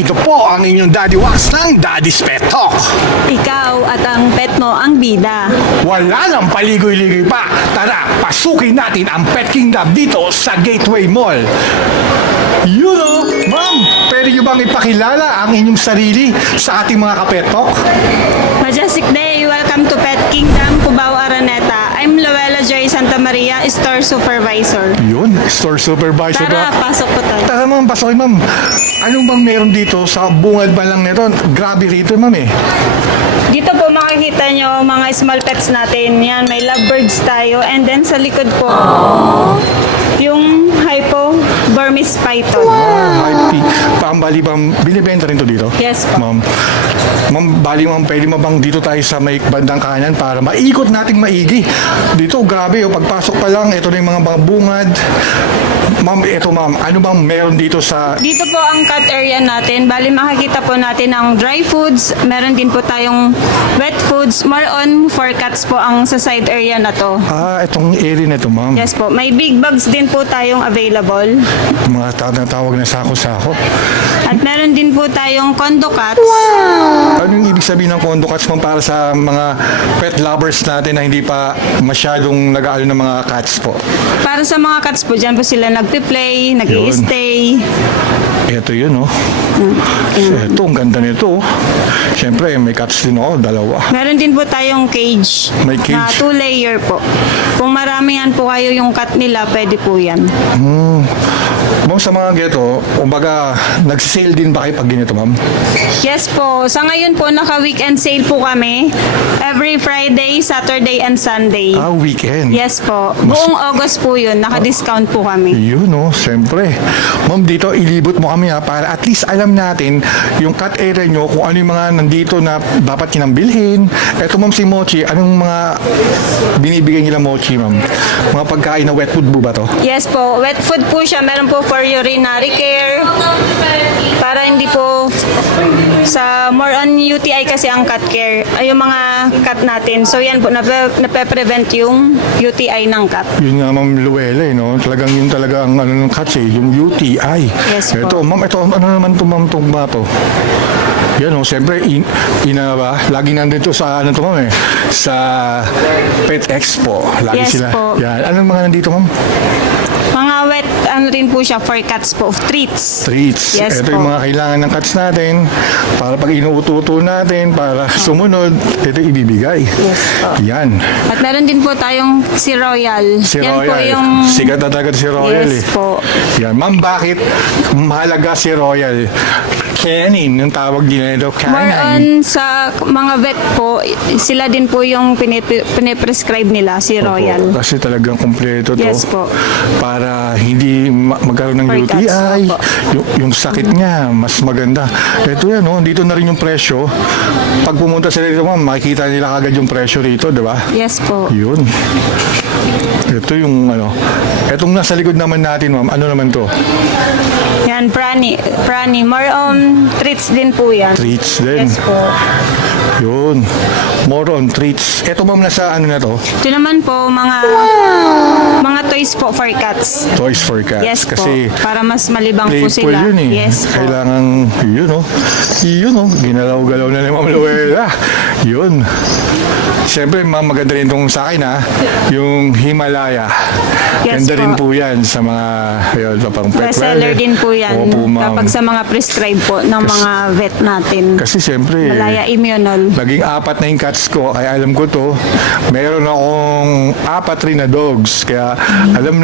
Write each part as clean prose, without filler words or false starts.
Ito po ang inyong Daddy Wax ng Daddy's Pet Talk. Ikaw at ang pet mo ang bida. Wala nang paligoy-ligoy pa. Tara, pasukin natin ang Pet Kingdom dito sa Gateway Mall. Yun o, ma'am, pwede nyo bang ipakilala ang inyong sarili sa ating mga ka-Pet Talk? Majestic day, welcome to Pet Kingdom, Cubao, Araneta. I'm Luella Joy Santa Maria, Store Supervisor. Yun, store supervisor Tara, ba? pasok po tayo. Tara ma'am, pasukin ma'am. Anong bang meron dito sa bungad ba lang nito? Grabe rito ma'am eh. Dito po makikita nyo mga small pets natin. Yan, may lovebirds tayo. And then sa likod po, yung hypo Burmese python. Wow. Bali bang binibenta rin to dito? Yes po. Ma'am, bali ma'am, pwede mo bang dito tayo sa may bandang kanan para maikot nating maigi? Dito, grabe, pagpasok pa lang, ito na yung mga bungad. Ma'am, ito ma'am, ano bang meron dito sa... Dito po ang cat area natin. Bali makikita po natin ang dry foods. Meron din po tayong wet foods. More on for cats po ang sa side area na to. itong area na ito ma'am. Yes po. May big bags din po tayong available. Mga tawag na sako-sako. At meron din po tayong condo cats. Ano yung ibig sabihin ng condo cats ma'am para sa mga pet lovers natin na hindi pa masyadong nag-aalo ng mga cats po? Para sa mga cats po, dyan po sila nagpi-play, nag-i-stay. Ito yun, oh. Ito, ang ganda nito, oh. Siyempre, may cats din ako, dalawa. Meron din po tayong cage. May cage. Na 2-layer po. Kung maramihan po kayo yung cat nila, pwede po yan. Ma'am, sa mga geto, kumbaga, nagsisale din ba kayo pag ganito, ma'am? Yes po. Sa ngayon po, naka-weekend sale po kami. Every Friday, Saturday, and Sunday. Weekend. Yes po. Buong August po yun. Naka-discount po kami. Yun, oh, siyempre. Ma'am, dito, ilibot mo kami ha, para at least alam natin yung cat area nyo, kung ano yung mga nandito na dapat kinambilhin. Eto, ma'am, si Mochi, anong mga binibigay nila Mochi, ma'am? Mga pagkain na wet food po ba to? Yes po. Wet food po siya. Meron po for urinary care. Para hindi po sa more on UTI kasi ang cat care. Ay, yung mga cat natin. So yan po, nape-prevent yung UTI ng cat. Yun nga, ma'am Luella, eh, no? Talagang yun talaga ang ano ng cats, eh, yung UTI. Yes po. Ito, ma'am, ito, ano naman to, ma'am, itong ba to? Yan, oh, siyempre, ba? Lagi nandito sa, ano to, ma'am, eh, sa Pet Expo. Lagi Yes sila. po. Yan. Anong mga nandito, ma'am? Mga wet, ano rin po siya, for cats po, treats. Treats. Yes Ito po. yung mga kailangan ng cats natin para pag inuuto natin, para sumunod, ito ibibigay. Yes po. Yan. At meron din po tayong si Royal. Si Yan Royal. po yung... Sikat na talaga si Royal, Yes eh. po. Yan. Ma'am, bakit mahalaga si Royal? Canine, yung tawag din nito, More canine. on sa mga vet po, sila din po yung piniprescribe nila, si Royal. Opo, kasi talagang kumpleto to. Yes po. Para hindi magkaroon ng For UTI, cats, opo. yung sakit niya, mas maganda. Ito yan, oh, dito na rin yung presyo. Pag pumunta sila dito, ma'am, makikita nila agad yung presyo rito, di ba? Yes po. Yun. Ito yung ano. Etong nasa likod naman natin, ma'am, ano naman to? Yan, prani. More on treats din po yan. Treats din. Yes po. Yun. More on treats. Ito, ma'am, nasa ano na to? Ito naman po, mga toys po for cats. Toys for cats. Yes Kasi po. Para mas malibang po playful sila. yun eh. Yes po. Kailangan, yun oh, ginalaw-galaw na ni Ma'am Luella. Yun. Siyempre, ma'am, maganda rin itong sa akin ha, yung Himalaya. Yes Ganda po. rin po yan sa mga, yun, pang pet Bestseller din po yan. Opo, ma'am. Kapag sa mga prescribe po ng mga vet natin. Kasi siyempre, Malaya Immunol. naging 4 na yung cats ko, kaya alam ko to. Meron akong 4 rin na dogs, kaya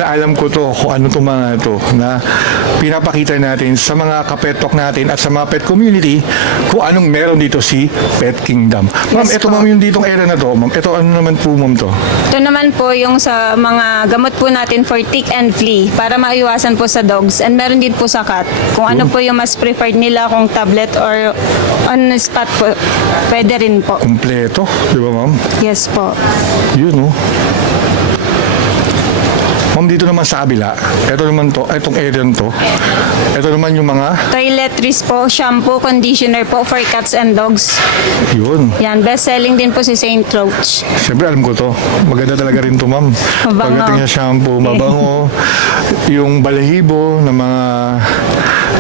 alam ko to kung ano to mga to na pinapakita natin sa mga kapetok natin at sa mga pet community kung anong meron dito si Pet Kingdom. Ma'am, Yes ito po. ma'am yung ditong area na to, ma'am. Ito ano naman po ma'am to? Ito naman po yung sa mga gamot po natin for tick and flea para maiwasan po sa dogs. And meron din po sa cat. Kung ano po yung mas preferred nila, kung tablet or on the spot po, pwede rin po. Kompleto, di ba ma'am? Yes po. Yun oh. Ma'am, dito naman sa kabila, ito naman to, itong area to, ito naman yung mga, Toiletries po, shampoo, conditioner po for cats and dogs. yun. Yan, best selling din po si Saint Roach. Siyempre, alam ko to. Maganda talaga rin to, ma'am. Mabango. Pagdating sa shampoo, mabango. Yung balahibo ng mga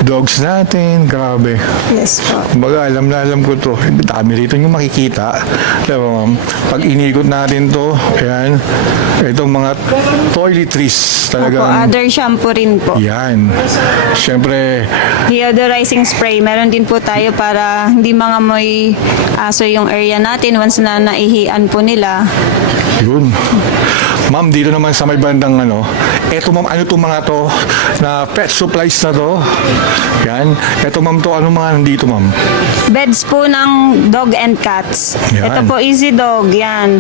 dogs natin. Grabe. Yes po. Kumbaga, alam na alam ko to. Dami rito yung makikita. Diba, ma'am? Pag inigot natin to, ayan, itong mga toiletries Opo, talagang, other shampoo rin po. yan. Siyempre, Deodorizing spray, meron din po tayo para hindi mangamoy aso yung area natin once na naihian po nila. yun. Ma'am, dito naman sa may bandang ano, eto ma'am, ano to mga to na pet supplies na to? Yan. Eto ma'am to, ano mga nandito ma'am? Beds po ng dog and cats. Yan. Ito po, Easy Dog. Yan.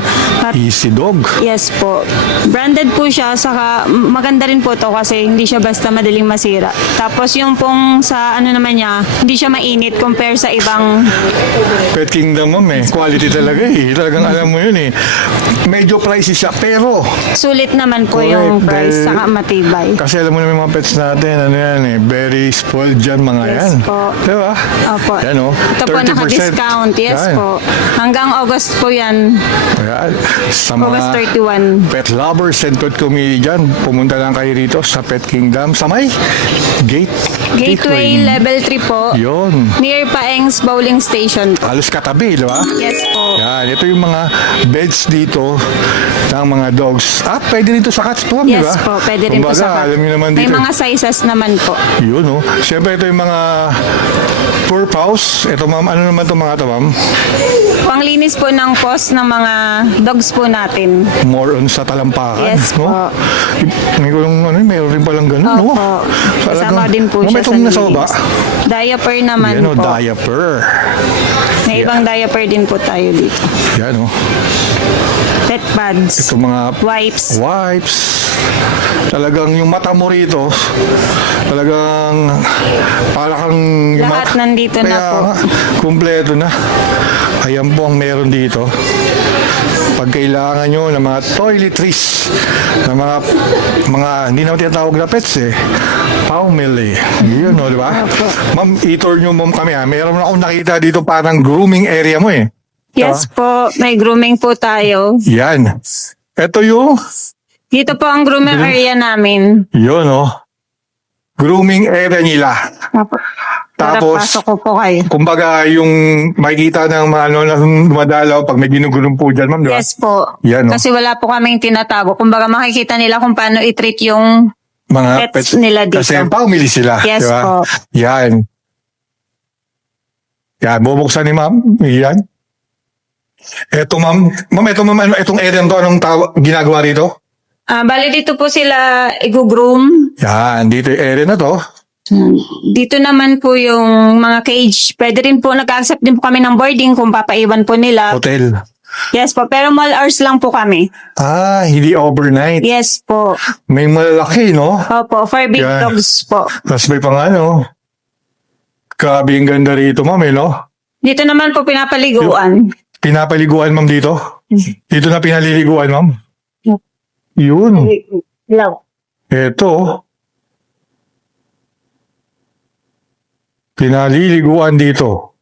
Easy Dog. Yes po. Branded po siya, saka maganda rin po to kasi hindi siya basta madaling masira. Tapos yung pong sa ano naman niya, hindi siya mainit compare sa ibang Pet Kingdom ma'am eh. Quality talaga eh. Talagang alam mo yun eh. Medyo pricey siya, pero sulit naman po correct, yung price, dahil- saka matibay. kasi alam mo naman yung mga pets natin, ano yan eh, very spoiled dyan mga Yes yan. po. Diba? Opo. Yan o. Ito po, naka-discount. Yes Yan. po. Hanggang August po yan. Ayan. Sa August mga 31. pet lovers and pet community dyan, pumunta lang kayo rito sa Pet Kingdom sa may Gateway Level 3 po. Yun. Near Paeng's Bowling Station po. Halos katabi, di ba? Yes po. Yan, ito yung mga beds dito ng mga dogs. Pwede rin ito sa cats po, di ba? Yes po, pwede rin po Kumbaga, sa cat. alam niyo naman May dito. mga sizes naman po. Yun, oh. Siyempre, ito yung mga purpose. Ito, ma'am, ano naman itong mga ito, ma'am? Panglinis po ng paws ng mga dogs po natin. More on sa talampakan, Yes no? po. May kulong, ano, mayroon rin palang ganun, no? Opo. Kasama Talagang- din po Ma'am, siya itong nasa baba. nilinis. Diaper naman Yan, oh, po. diaper. May ibang diaper din po tayo dito. Yan, oh. Pet pads. Ito mga Wipes. wipes. Talagang yung mata mo rito, talagang para kang... yung Lahat mata- nandito na Kaya po. nga, kumpleto na. Ayan po ang meron dito. Pag kailangan nyo ng mga toiletries, ng mga hindi naman tinatawag na pets eh. Paumili. Yun, no, di ba? Opo. Ma'am, i-tour nyo ma'am kami ha. Meron akong nakita dito parang grooming area mo eh. Yes po, may grooming po tayo. Yan. Ito yung, Dito po ang grooming area namin. yun oh. Grooming area nila. Para Tapos, pasok ko po kayo. kumbaga yung makikita ng mga ano na dumadalaw pag may ginugulong po dyan, ma'am, di ba? Yes po. Yan, no? Kasi wala po kaming tinatago. Kumbaga makikita nila kung paano i-treat yung Mga pets nila dito. Kasi paumili sila. Yes di ba? po. Yan. Yan, bubuksan ni ma'am. Yan. Eto ma'am. Ma'am, eto ma'am, etong area to, anong ginagawa rito? Bali dito po sila i-groom. Yan, dito yung area na to. Dito naman po yung mga cage. Pwede rin po, nag-accept din po kami ng boarding kung papaiwan po nila. Hotel. Yes po, pero mall hours lang po kami. Hindi overnight. Yes po. May malalaki, no? Opo, for big Yan. dogs po. Tapos may pang ano. Grabe yung ganda rito, ma'am, eh, no? Dito naman po pinapaliguan. Pinapaliguan, ma'am, dito? Dito na pinaliliguan, ma'am? Yun. Eto. Pinaliliguan dito.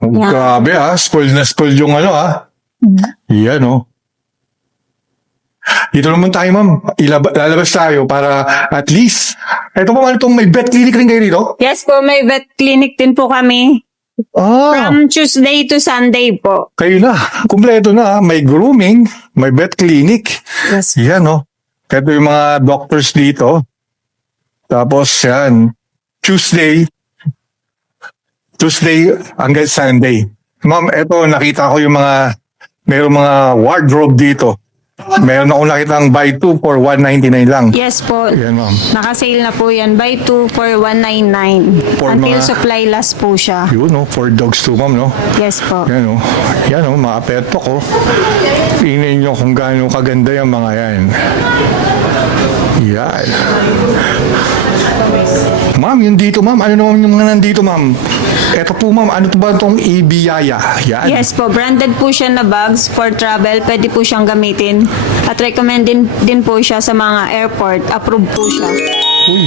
Yeah. Grabe spoil na spoil yung ano Yan oh. Dito naman tayo ma'am. Lalabas tayo para at least. Eto po, ano itong may vet clinic rin kayo dito? Yes po, may vet clinic din po kami. From Tuesday to Sunday po. Kayo na. Kumpleto na. May grooming, may vet clinic. Yes. Yan oh. Ito yung mga doctors dito. Tapos yan. Tuesday hanggang Sunday. Ma'am, eto nakita ko yung mayroong mga wardrobe dito. Meron akong nakita ang buy 2 for 199 lang. Yes po. Yan ma'am. Naka-sale na po yan. Buy 2 for 199. For Until mga- supply last po siya. Yun oh, for dogs too ma'am no. Yes po. Yan oh, mga pet ko. Tingnan nyo kung gaano kaganda yung mga yan. Yan. Ma'am, yung dito ma'am, ano naman yung mga nandito ma'am? Eto po ma'am, ano to ba itong ibiyaya? Yan. Yes po, branded po siya na bags for travel. Pwede po siyang gamitin. At recommended din po siya sa mga airport. Approved po siya. Uy.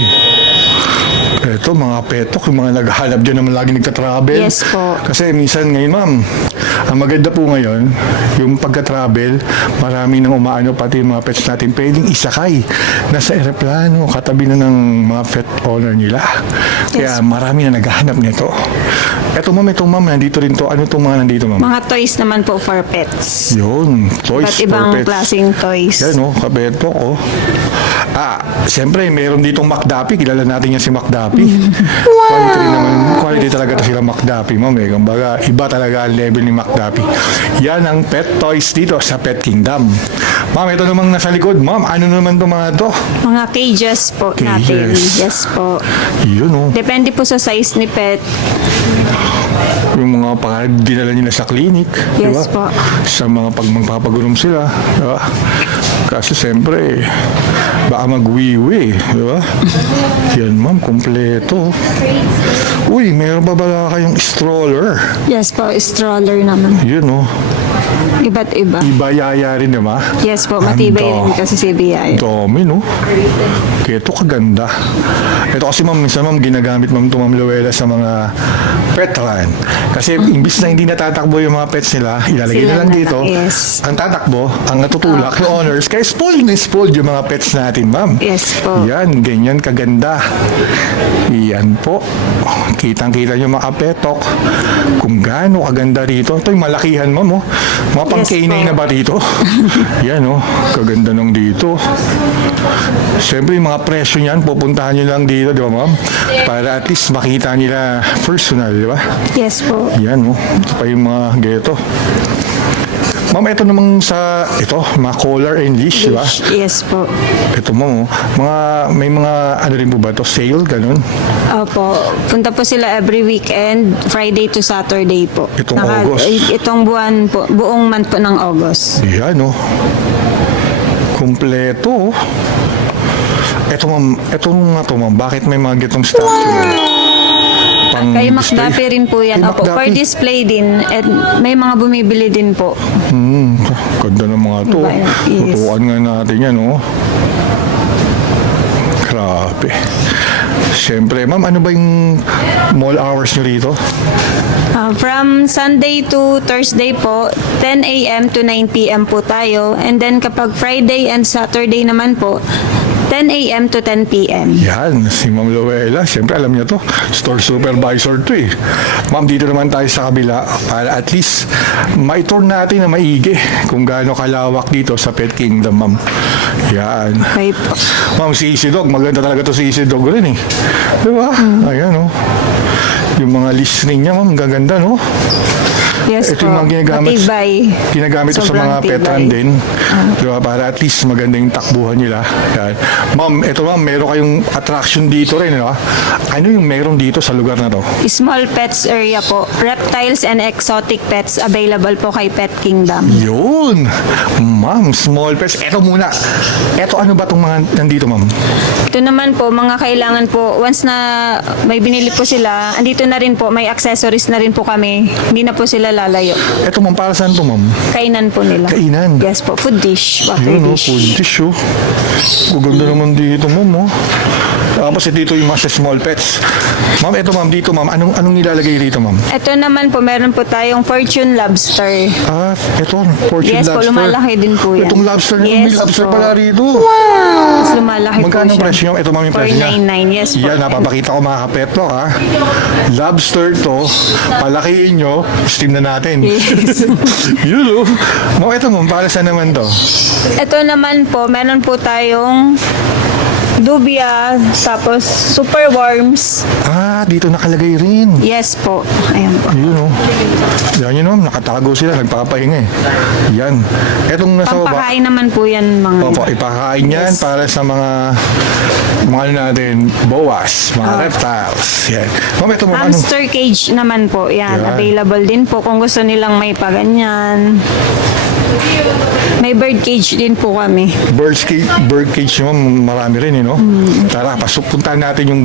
Eto ito, mga petok, yung mga naghahanap dyan naman lagi nagtatravel. Yes po. Kasi minsan ngayon, ma'am, ang maganda po ngayon, yung pagka-travel, marami nang umaano, pati yung mga pets natin pwedeng isakay. Nasa eroplano, katabi na ng mga pet owner nila. Kaya marami na naghahanap nito. Ito ma'am, nandito rin to. Ano itong mga nandito, ma'am? Mga toys naman po for pets. Yun, toys Iba't for ibang pets. klaseng toys. Yan o, kapetok o. Siyempre, meron ditong McDappy. Kilala natin yan si McDappy. Quality rin naman. Quality talaga to sila McDappy, ma'am. Kumbaga, iba talaga ang level ni McDappy. Yan ang pet toys dito sa Pet Kingdom. Ma'am, ito namang nasa likod. Ma'am, ano naman to mga to? Mga cages po natin. Cages. Yes po. Yun o. Depende po sa size ni pet. Yung mga dinala nila sa clinic. Yes diba? po. Sa mga pag magpapagunom sila. Diba? Kasi siyempre, baka magwiwi. Diba? Yan ma'am, kompleto. Uy, meron ba kayong stroller? Yes po, stroller naman. Yun o. Iba't iba. Ibayaya rin naman. Yes po, matibay Ando. rin kasi si BI. Dami, no? Kaya ito kaganda. Ito kasi ma'am, minsan ma'am, ginagamit ma'am ito ma'am Luella sa mga pet run. Kasi imbis na hindi natatakbo yung mga pets nila, ilalagay Sila na lang na- dito. yes. Ang tatakbo, ang natutulak, yung owners, kaya spoiled na spoiled yung mga pets natin, ma'am. Yes po. Yan, ganyan kaganda. Yan po. Kitang-kita yung mga petok. Kung gaano kaganda rito. Ito yung malakihan, ma'am, oh. Mga pang-K9 po. na ba dito? Yan, oh. Kaganda nung dito. Siyempre, yung mga presyo niyan, pupuntahan nyo lang dito, di ba, ma'am? Para at least makita nila personal, di ba? Yes po. Yan, oh. Ito pa yung mga geto. Ma'am, ito namang mga collar and leash, di ba? Yes po. Ito mo, may mga ano rin po ba ito? Sale, ganun? Opo. Punta po sila every weekend, Friday to Saturday po. Itong August. Itong buwan po, buong month po ng August. Yan, oh. Kompleto, oh. Ito nga to, ma'am. Bakit may mga gitong statue? Pang Kay display? McDuffie rin po yan. Kay Opo, for McDuffie? display din. At may mga bumibili din po. Ganda ng mga to. Diba? Yes. Tutukan nga natin yan, oh. Grabe. Siyempre, ma'am, ano ba yung mall hours nyo rito? From Sunday to Thursday po, 10 a.m. to 9 p.m. po tayo. And then kapag Friday and Saturday naman po, 10 a.m. to 10 p.m. Yan, si Ma'am Luella. Siyempre, alam niya to. Store supervisor to eh. Ma'am, dito naman tayo sa kabila para at least ma-tour natin na maigi kung gaano kalawak dito sa Pet Kingdom, ma'am. Yan. Okay po. Ma'am, si Easy Dog. Maganda talaga to si Easy Dog rin eh. Di ba? Ayan, oh. Yung mga listening niya, ma'am, gaganda, no? Yes Ito po. yung mga Matibay. ginagamit ko sa Sobrang mga pet tibay. run din. Diba? Para at least maganda yung takbuhan nila. Yan. Ma'am, ito ma'am, meron kayong attraction dito rin. Diba? Ano yung meron dito sa lugar na to? Small pets area po. Reptiles and exotic pets available po kay Pet Kingdom. Yun! Ma'am, small pets. Ito muna. Ito ano ba itong mga nandito, ma'am? Ito naman po, mga kailangan po, once na may binili po sila, andito na rin po, may accessories na rin po kami. Hindi na po sila lalayo. Ito ma'am, para saan to ma'am? Kainan po nila. Kainan? Yes po, food dish, water Yun, oh, dish. food dish, oh. Gaganda naman dito, ma'am, oh. Tapos dito yung mga small pets. Ma'am, ito ma'am, dito ma'am, anong nilalagay dito, ma'am? Ito naman po, meron po tayong Fortune Lobster. Ito, Fortune Yes po, Lobster. lumalaki din po yan. Itong lobster na may Yes lobster po. pala rito. Mas lumalaki Magkano po siya. presyo nyo? Ito ma'am yung presyo niya. 499, yes po. Yan, napapakita ko mga kapetlo, ha. Lobster to, palakihin nyo, steam na natin. Yes. Yun, oh. Ma'am, ito ma'am, para saan naman to? Ito naman po, meron po tayong dubia, tapos super worms. Dito nakalagay rin. Yes po. Ayan po. Yun, oh. Yan yun, ma'am, nakatago sila, nagpapahinga eh. Yan. Etong nasa baba. Pampakain naman po yan mga... Opo, ipakain yan Yes. para sa mga ano natin, boas, mga reptiles. Yan. Ma'am, ito ma'am, anong... Hamster cage naman po. Yan. Yan. Available din po kung gusto nilang may paganyan. May bird cage din po kami. Bird cage naman, marami rin, no? Tara, puntahan natin yung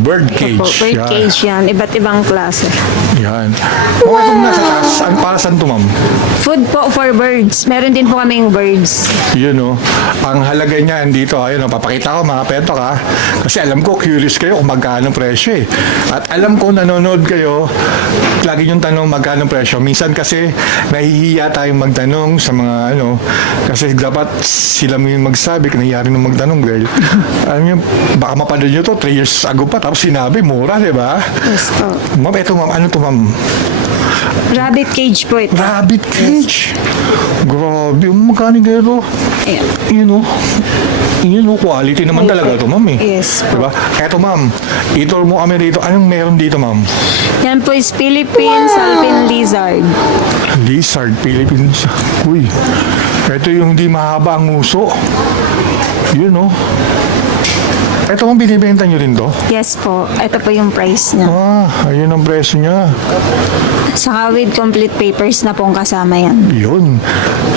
bird cage. Po, bird Yan. cage yan. Iba't ibang klase. Yan. Kung itong nasa taas, para saan to, ma'am? Food po for birds. Meron din po kaming birds. Yun, no? Ang halaga niyan dito, ayun, papakita ko mga petok, ha? Kasi alam ko, curious kayo kung magkano presyo, eh. At alam ko, nanonood kayo, lagi yung tanong magkano presyo. Minsan kasi, nahihiya tayong magtanong sa mga, kasi dapat sila mo yung magsabi, nangyari nung magtanong, dahil, alam niyo, baka mapanood nyo to, 3 years ago pa, tapos sinabi, mura, di ba? Yes po. Ma'am, eto, ma'am, ano to, ma'am? Rabbit cage po ito. Rabbit cage. Grabe, magkano ganito? Ayan. Yun o, quality naman talaga to, ma'am, eh. Yes po. Diba? Eto, ma'am, itour mo kami rito. Anong meron dito, ma'am? Yan po is Philippine Alpine Lizard. Lizard, Philippines. Uy, eto yung hindi mahaba ang uso. Yun, o. Eto, ma'am, binibenta nyo rin to? Yes po. Ito po yung price niya. Ayun ang presyo niya. Saka with complete papers na pong kasama yan. Yun.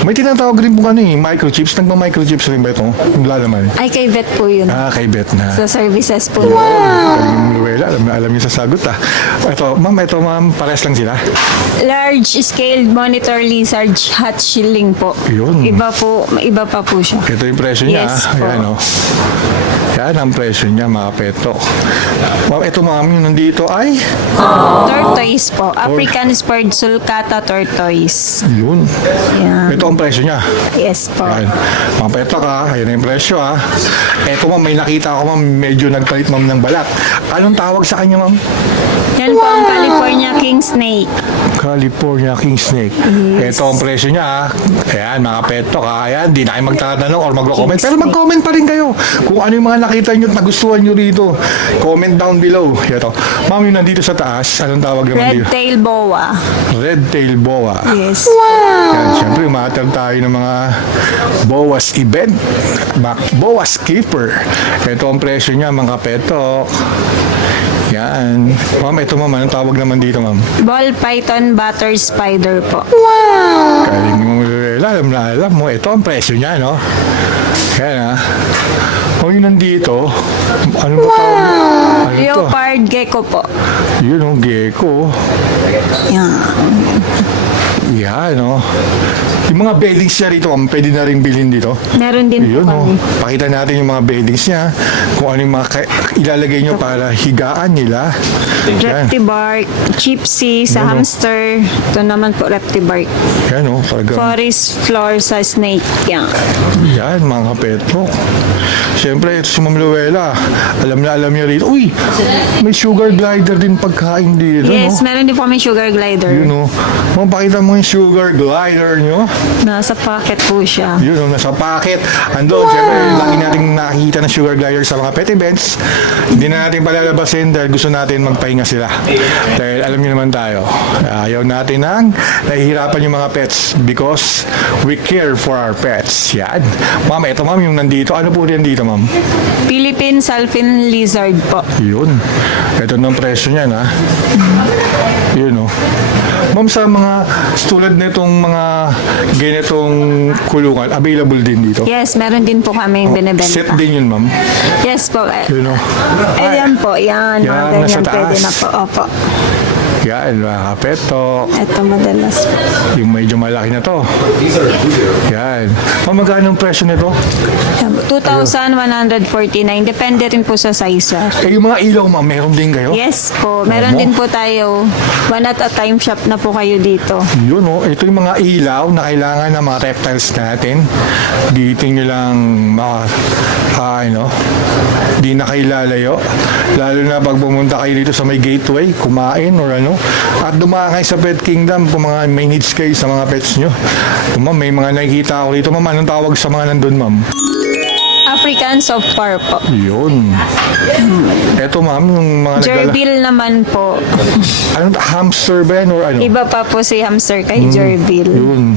May tinatawag rin po microchips. Nagma-microchips rin ba ito? Yung lalaman. Ay, kay vet po yun. Kay Bet na. Sa services po. Galing Luella, alam niyo sa sagot, ah. Ito, ma'am, pares lang sila. Large scaled monitor lizard hatchling po. Yun. Iba pa po siya. Ito yung presyo niya. Yes po. Ayan, o. Yan ang presyo niya, mga peto. Ma'am, ito, ma'am, yung nandito ay... Tortoise po. African spurred sulcata tortoise. Yun. Yan. Ito ang presyo niya. Yes po. Ayan. Mga peto ka, ayan yung presyo, ha. Ito, ma'am, may nakita ko, ma'am, medyo nagpalit, ma'am, ng balat. Anong tawag sa kanya, ma'am? Yan po ang California king snake. California king snake. Ito ang presyo niya, ha. Ayan, mga peto ka. Ayan, di na kayo magtatanong or mag-comment. Pero mag-comment pa rin kayo kung ano yung mga nakita nyo at nagustuhan nyo rito. Comment down below. Ito. Ma'am, yung nandito sa taas, anong tawag naman Red dito? tail boa. Red tail boa. Yes. Yan, siyempre, umatal tayo ng mga boas event. Boas keeper. Ito ang presyo niya, mga petok. Yan. Ma'am, ito, ma'am, anong tawag naman dito, ma'am? Ball python butter spider po. Kaling mo, alam mo, ito ang presyo niya, no? Yan, ha? O yun nandito, ano ba tawag? Ano to? Leopard gecko po. Yun, oh, gecko. Yan. Yan, no? Yung mga beddings niya rito, pwede na rin bilhin dito. Meron din Yun, po oh. kami. Pakita natin yung mga beddings niya, kung ano yung mga ilalagay nyo para higaan nila. Yan. Reptibark, gypsy sa Ano? hamster. Ito naman po reptibark. Yan, oh. Forest floor sa snake. Yan. Yan, mga petro. Siyempre, ito si Ma'am Luella. Alam na alam niya rito. Uy, may sugar glider din pagkain dito, Yes, no? meron din po kami sugar glider. Yun, oh. Ma'am, pakita mo yung sugar glider nyo. Nasa pocket po siya. Yun, oh, nasa packet. Andun, siyempre, lagi natin nakikita ng sugar glider sa mga pet events. Hindi na natin palalabasin dahil gusto natin magpahinga sila. Dahil alam niyo naman tayo, ayaw natin nang nahihirapan yung mga pets because we care for our pets. Yan. Ma'am, ito, ma'am, yung nandito. Ano po yan dito, ma'am? Philippine Alpine Lizard po. Yun. Ito ng presyo niyan, ha? Yun, oh. Ma'am, sa mga tulad nitong mga ganitong kulungan, available din dito? Yes, meron din po kami Set binibenta. din yun, ma'am? Yes po. Yun, oh. Ayan po, yan. Yan, Mga nasa ganyan pwede taas. na po. Opo. Yan, mga kapeto. Ito madalas po. Yung medyo malaki na to. Yan. Ma'am, magkano ang presyo nito? 2,149. Depende rin po sa size. Eh, yung mga ilaw, ma'am, meron din kayo? Yes po. Meron Omo. din po tayo. One at a time shop na po kayo dito. Yun, oh. Ito yung mga ilaw na kailangan ng mga reptiles natin. Dito nyo lang di na kayo lalayo. Lalo na pag pumunta kayo dito sa may gateway, kumain or ano. At dumaan kayo sa Pet Kingdom kung mga may needs kayo sa mga pets nyo. Ma'am, may mga nakikita ako dito. Ma'am, anong tawag sa mga nandun, ma'am? African soft fur po. Yun. Ito Ito ma'am, yung mga Gerbil naman po. Ano, hamster ba yan or ano? Iba pa po si hamster kay Gerbil. Yun.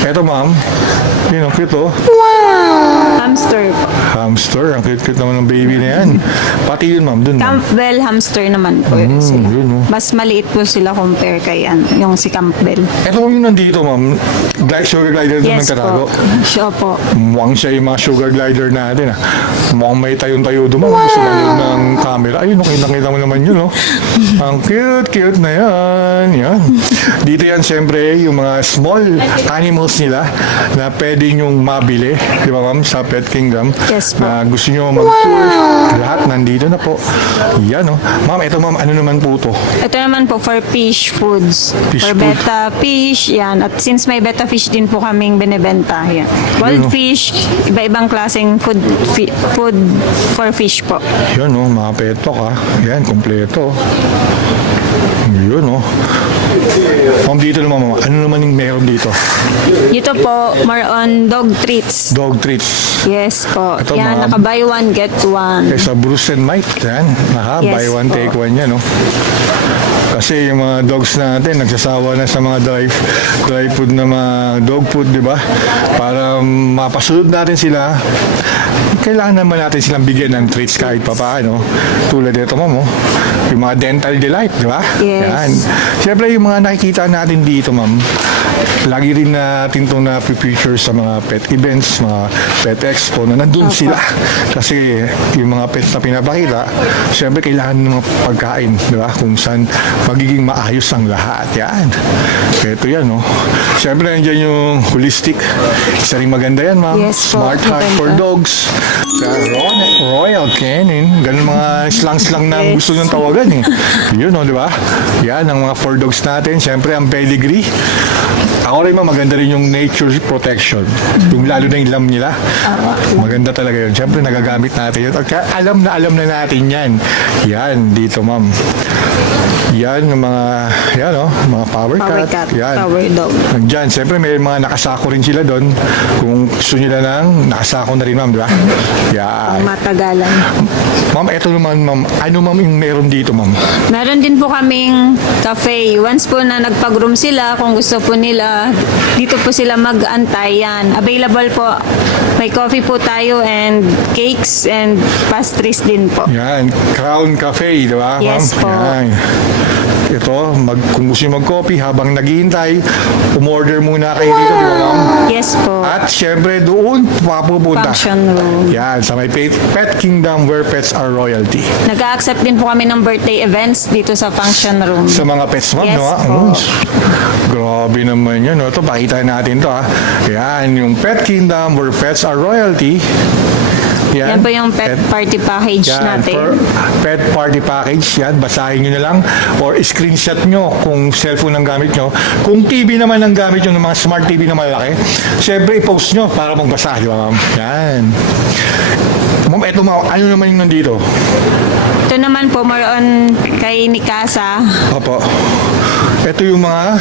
Ito ma'am, yun ang cute oh. Hamster po. Hamster, ang cute-cute naman ng baby na yan. Pati yun ma'am, dun ma'am. Campbell hamster naman po sila. Yun oh. Mas maliit po sila compare kay yung si Campbell. Ito yung nandito ma'am, sugar glider naman Yes katago. po. Siya po. Mukhang siya yung mga sugar glider natin ah. Mukhang may tayong-tayo doon. Wow. Gusto manood ng camera. Ayun, nakita mo naman yun, oh. Ang cute na yan. Yan. Dito yan, siyempre, yung mga small animals nila na pwede nyong mabili. Di ba, ma'am? Sa Pet Kingdom. Yes, po. Na gusto nyo mag-tour. Lahat nandito na po. Yan, oh. Ma'am, ito ma'am, ano naman po to? Ito naman po for fish foods. Fish for food. betta fish, yan. At since may betta fish din po kaming binibenta, yan. Wild Yun, oh. fish, iba-ibang klaseng food for fish po. Yan, oh. Mga petok, ah. Yan, kompleto. Yun, oh. Ma'am, dito naman, ma'am. Ano naman yung meron dito? Dito po, more on dog treats. Dog treats. Yes po. Ito, yan, ma'am. naka buy one, get one. Sa Bruce and Mike, yan. Aha, Yes, buy one, po. take one yan, no? Kasi yung mga dogs natin, nagsasawa na sa mga dry food na mga dog food, di ba? Para mapasunod natin sila, kailangan naman natin silang bigyan ng treats kahit pa paano. Tulad nito, ma'am, oh. Yung mga dental delight, di ba? Yes. Yan. Siyempre, yung mga nakikita natin dito, ma'am, lagi rin natin itong na-feature sa mga pet events, mga pet expo na nandun sila. Kasi yung mga pets na pinapakita, siyempre kailangan ng mga pagkain, di ba? Kung saan magiging maayos ang lahat. Yan. Ito yan, no? Siyempre, nandiyan yung holistic. Isa rin maganda yan, ma'am. Yes po, Smart Heart for maganda. Dogs. Sa Royal Canin. Ganun mga slang-slang na Yes. gusto niyong tawagan, eh. Yun, no, di ba? Yan, ang mga for dogs natin. Siyempre, ang pedigree. Ako rin maganda rin yung nature protection. Yung lalo na yung lam nila. Maganda talaga yun. Siyempre, nagagamit natin yun. At alam na natin yan. Yan, dito, ma'am. Yan, yung mga, yan, oh, mga power Power cat. cat, Yan. power dog. Diyan, siyempre may mga nakasako rin sila doon. Kung gusto nila ng nakasako na rin, ma'am, di ba? Yan. Matagalan. Ma'am, eto naman, ma'am. Ano, ma'am, yung meron dito, ma'am? Meron din po kaming cafe. Once po na nagpag-room sila, kung gusto po nila, dito po sila mag-antay yan. Available po. May coffee po tayo and cakes and pastries din po. Yan, Crown Cafe, di ba, ma'am? Yes po. Yan. Ito, kung gusto nyo mag-coffee, habang naghihintay, umorder muna kayo dito, di ba, ma'am? Yes po. At syempre, doon papupunta. Function room. Yan, sa may Pet Kingdom where pets are royalty. Nag-accept din po kami ng birthday events dito sa function room. Sa mga pets, ma'am, Yes no? po. Grabe naman yan, no? Ito, pakita natin to, ha? Yan, yung Pet Kingdom where pets are royalty. Yan po yung pet party package natin. Pet party package, yan, basahin nyo na lang or screenshot nyo kung cellphone ang gamit nyo. Kung TV naman ang gamit nyo, ng mga smart TV na malaki, syempre i-post nyo para magbasa, di ba, ma'am? Yan. Ma'am, eto, ma'am, ano naman yung nandito? Ito naman po, more on kay Mikasa. Opo. Ito yung mga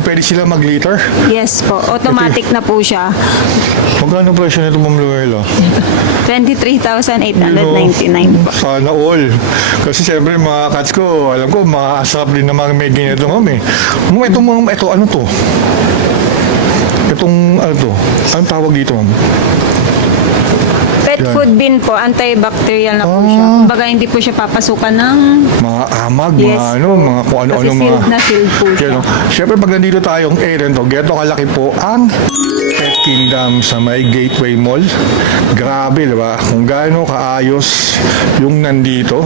pwede sila mag-liter. Yes po, automatic na po siya. Magkano presyo nito, Ma'am Luella? 23,899 po. Sana all. Kasi siyempre mga cats ko, alam ko, makakasarap din na mga may ganito, ma'am, eh. Ma'am, ito, ano to? Itong, ano to? Anong tawag dito, ma'am? Pet Yan. food bin po, antibacterial na po siya. Ah. Kumbaga hindi po siya papasukan ng... Mga amag, Yes mga ano, po. mga kung ano-ano, Kasi mga... sealed na sealed po siya. Yan, no? Siyempre, pag nandito tayong area to, geto kalaki po ang Pet Kingdom sa may Gateway Mall. Grabe, di ba? Kung gaano kaayos yung nandito.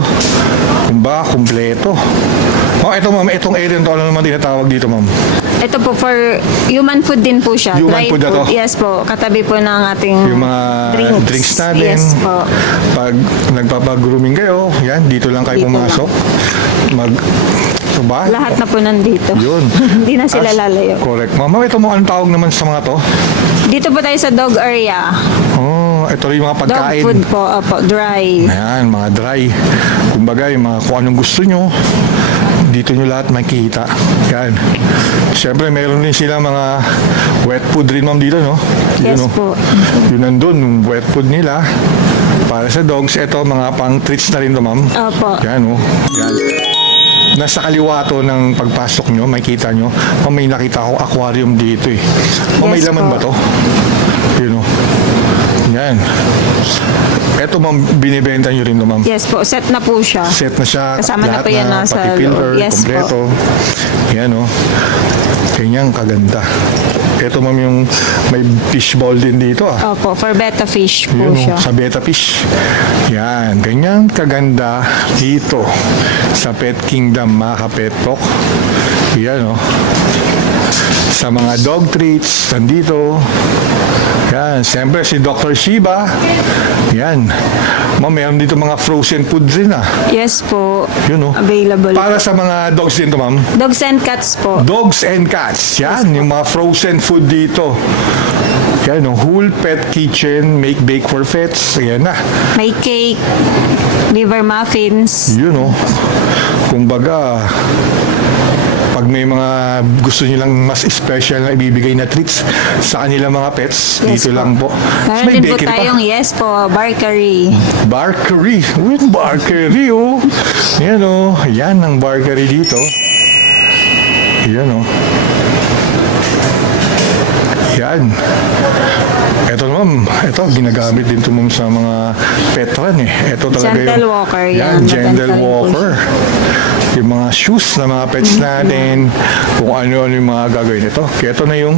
Kung ba, kumpleto. Oh, ito, ma'am, itong area to, ano naman tinatawag dito, ma'am? Ito po for human food din po siya. Human Dry food na to? Yes po, katabi po ng ating Yung mga drinks natin. Yes po. Pag nagpapag-grooming kayo, yan, dito lang kayo Dito pumasok. Diba? Lahat na po nandito. Yun. Hindi na sila lalayo. Correct. Mama, ito mo anong tawag naman sa mga to? Dito po tayo sa dog area. Oh, ito rin yung mga Dog pagkain. food po, opo, dry. Ayan, mga dry. Kumbaga, yung mga kung anong gusto nyo, dito nyo lahat makikita. Yan. Siyempre, meron din sila mga wet food rin, ma'am, dito, no? Yes Yun, no? po. Yun nandun, yung wet food nila. Para sa dogs, ito mga pang treats na rin to, ma'am. Opo. Yan, oh. Yan. Nasa kaliwa to ng pagpasok nyo, makikita nyo, may nakita akong aquarium dito eh. May Yes laman po. ba to? Yun, oh. Yan. Ito, ma'am, binibenta nyo rin to, ma'am. Yes po, set na po siya. Set na siya. Kasama na lahat po yan nasa pati filter, loob. Yes po. kompleto. Yan, oh. Kanyang kaganda. Ito, ma'am, yung may fish ball din dito, ah. Opo, for betta fish po Yun, siya. oh, sa betta fish. Yan, ganyan kaganda dito sa Pet Kingdom, mga kapetok. Yan, oh. Sa mga dog treats, nandito. Yan, siyempre si Dr. Shiba. Yan. Ma'am, meron dito mga frozen food din, ah. Yes po. Yun, oh. Available. Para sa mga dogs din to, ma'am. Dogs and cats po. Dogs and cats. Yan, yung mga frozen food dito. Yan, no? Whole Pet Kitchen, make bake for pets. Ayan na. May cake, liver muffins. Yun, no? Kumbaga, pag may mga gusto nilang mas special na ibibigay na treats sa kanilang mga pets, Yes dito po. lang po. Meron May din po bakery pa. tayong, yes po, bakery. Barkery. Uy, barkery, oh. Yan, oh. Yan ang barkery dito. Yan, oh. Yan. Ito, ma'am. Ito, ginagamit din ito, ma'am, sa mga pet run, eh. Ito talaga Gentle walker, yan. Gentle Maganda rin po walker. Yung mga shoes na mga pets natin, kung ano-ano yung mga gagawin ito. Kaya ito na yung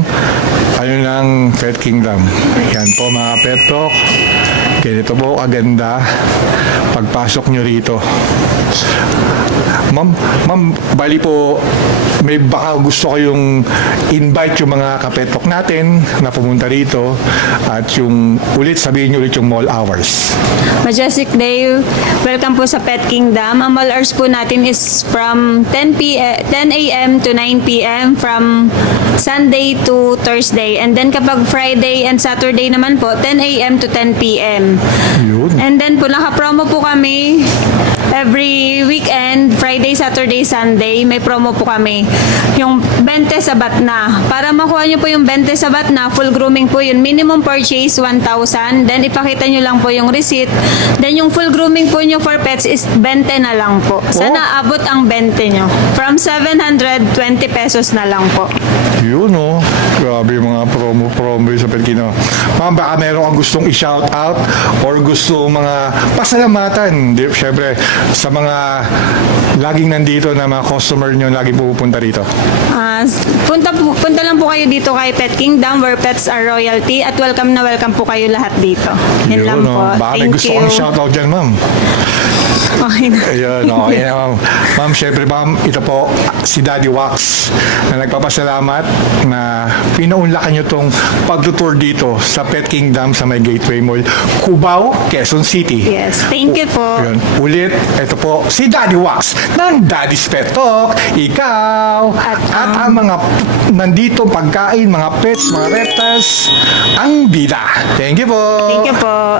ano ng Pet Kingdom. Yan po, mga pet talk. Ganito po kaganda pagpasok nyo rito. Ma'am, bali po, may baka gusto kayong invite yung mga kapetok natin na pumunta rito at yung ulit, sabihin nyo ulit yung mall hours. Majestic Day, welcome po sa Pet Kingdom. Ang mall hours po natin is from 10 a.m. to 9 p.m. from Sunday to Thursday. And then kapag Friday and Saturday naman po, 10 a.m. to 10 p.m. Yun. And then po, naka-promo po kami every weekend, Friday, Saturday, Sunday, may promo po kami. Yung 20 sa Batna. Para makuha nyo po yung 20 sa Batna, full grooming po yun. Minimum purchase, 1,000. Then, ipakita nyo lang po yung receipt. Then, yung full grooming po nyo for pets is 20 na lang po. Sana abot ang 20 nyo. From 720 pesos na lang po. Yun, oh. Grabe yung mga promo sa Pet Kingdom. Ma'am, baka meron kang gustong i-shout out or gusto mga pasalamatan. Siyempre, sa mga laging nandito na mga customer nyo laging pupunta rito. Punta lang po kayo dito kay Pet Kingdom where pets are royalty at welcome na welcome po kayo lahat dito. Yan lang Yun, po. oh. Baka may Thank gusto you. kong shout out dyan, ma'am. Okay na. Ayun, okay na, ma'am. Ma'am, syempre, ma'am, ito po si Daddy Wax na nagpapasalamat na pinaunlakan nyo tong pagtutour dito sa Pet Kingdom sa may Gateway Mall, Cubao, Quezon City. Yes, thank you po. Ayun. Ulit, ito po si Daddy Wax ng Daddy's Pet Talk. Ikaw at ang mga nandito pagkain, mga pets, mga reptiles, ang bida. Thank you po. Thank you po.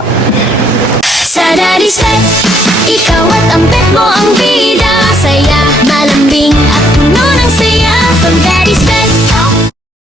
Sa Daddy's Pet, ikaw at ang pet mo ang bida. Saya, malambing at puno ng saya. From Daddy's Pet,